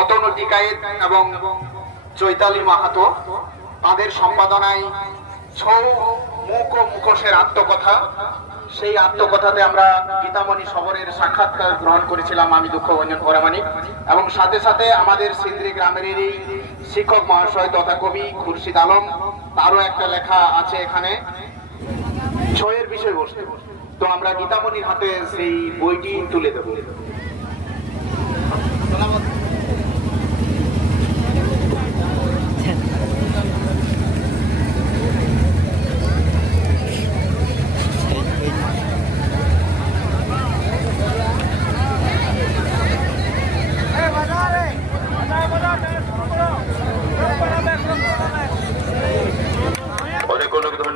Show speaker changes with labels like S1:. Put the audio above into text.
S1: অতনু টিকায়েত এবং চৈতালি মাহাতো, তাদের সম্পাদনায় ছৌ মুখ ও মুখোশের আত্মকথা। সেই আত্মকথাতে আমরা গীতামণি শহরের সাক্ষাৎকার গ্রহণ করেছিলাম, আমি দুঃখ ভঞ্জন পরামানিক এবং সাথে সাথে আমাদের সিন্দ্রি গ্রামেরই শিক্ষক মহাশয় তথা কবি খুরশিদ আলম, তারও একটা লেখা আছে এখানে, ছয়ের বিষয়বস্তু। তো আমরা গীতামণির হাতে সেই বইটি তুলে দেবো।